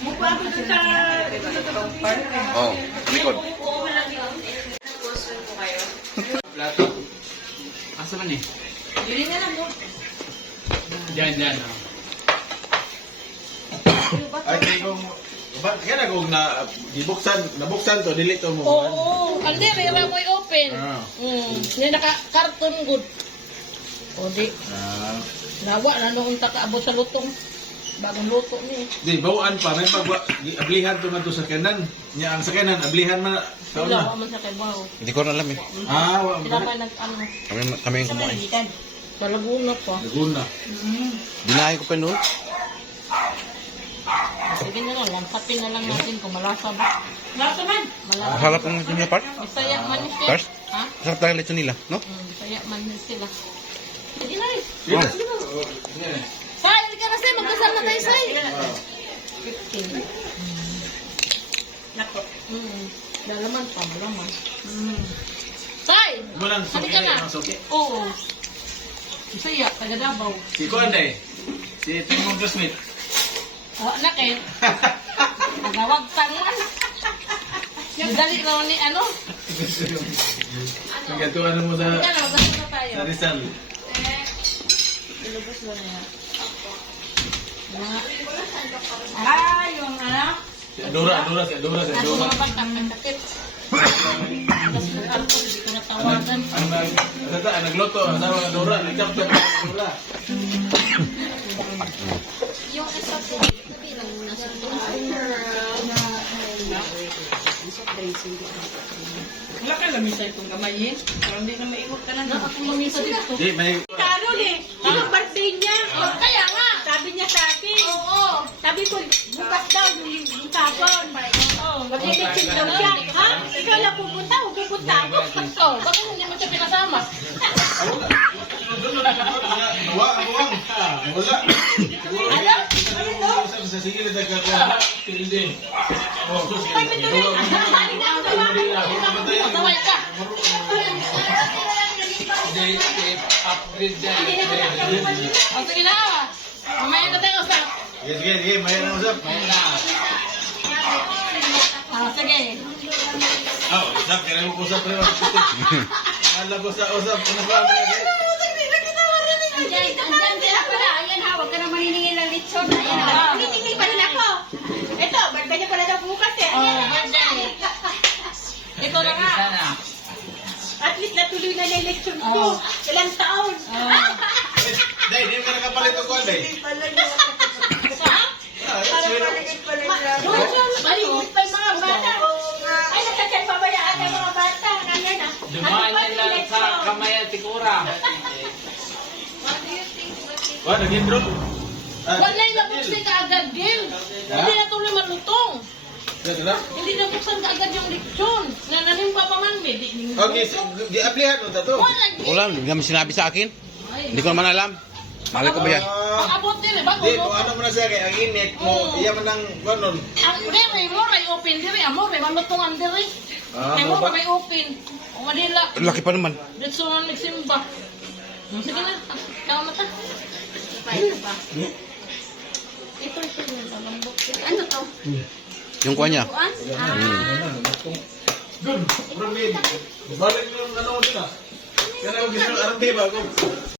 Mupo ako dun sa... Oh, likod. Plato. Asa man eh? Dili na lang mo. Diyan. Ay, kaya kung... Kaya na kung nabuksan to, dili to mo. Oo, hindi, rira mo i-open. Ah. Hindi naka-carton good. O di, nawa na nung takaabot sa lutong. Bagong luto niya. Di, bawaan pa. May ablihan to nga to sa kanan. Nya ang sa kanan, ablihan man. Wala, wala man sa kay Bao. Hindi ko na alam eh. Wala. Sila pa nag-ano. Kami yung kumain. Sa Laguna pa. Laguna. Dinahin ko pa noon. Sige na lang, lampatin na lang natin kung malasa ba. Malasa man? Malasa. Harap ng nila part. Bisaya man siya. First? Ha? Sarap tayo lechon nila, no? Bisaya man sila. Sige na rin. Oh. Say, hindi ka na say. Magdasal na tayo, say. 15. Nako. Lalaman pa, malaman. Say! Walang Hali suki. ka na. Ang suki. Oo. Bisaya, taga Davao. Si Konde. Si Timong Smith. Wala na kayo. Nagawag tangan. Madali raw ni ano? Nagatuan mo sa... Hindi na, magdasal na tayo. Sa Rizal. Ilubos lang niya. Yung ano? Si Adora. Ano mga bata, may sakit. Tapos nag-alpo, hindi ko natawagan. Ang nagloto, ang tawag Adora. Nag-capture Adora. Yung isa po, sabi lang muna sa wala ka lamisa itong kamay eh. Parang hindi na maigot ka na. Ako lamisa dito. Di, may... Carol eh. Yung birthday niya. Kaya nga. Sabi niya sa akin. Oo. Sabi ko, bukas daw yung tapon. Mag-election daw siya. Ha? Ikaw lang pupunta o pupunta ako? Oh, bakit hindi mo siya pinasama? Wala. Ano? Ano to? Sa sige na nagkakaroon. Pilde. Oh, so sige. Sabi ko rin. Sabi na ako Mataway ka. Upgrade dyan. O sige na. Mamaya na tayo usap. Sige. Mayroon na usap. Sige. Usap. Kaya mo usap rin. Alam ko sa usap. Ano ba? Andyan sila pala. Ayan ha, huwag ka na maniningin ng lechon. Ayan ha. Maniningin pa rin ako. Ito, birthday niya pala daw bukas eh. Oh, Ayan. birthday. Ito na nga. At least natuloy na yung lechon ko. Ilang taon. Dahil, hindi ka nakapalit ko, Dahil. Malimit pa yung mga bata. Ay, nakasal pabayaan ng mga bata. Ayan ha. Dumaan niya lang sa kamay at tikura. Naging drop. Wala yung nabuksan ka agad din. Hindi na tuloy malutong. Hindi nabuksan ka agad yung lechon. Nananim pa man, may di. Okay, di-applyan mo to. Wala. Wala, hindi naman sinabi sa akin. Ay. Hindi ko naman alam. Malay ko ba yan? Pag-abot din eh, bago Di, mo. kung ano mo na siya kay ang init mo, iya man ang ganon. Ang diri mo, ray open diri. Amo, ray malutungan diri. Kaya mo pa may open. O Manila. Laki pa naman. Dito na nagsimba. Sige na, ikaw na ta. Ito pa. Ito yung lalambot. Ano to? Yung kuha niya. Good. Balik mo yung ano mo sila. Kaya na gusto ng arante ba?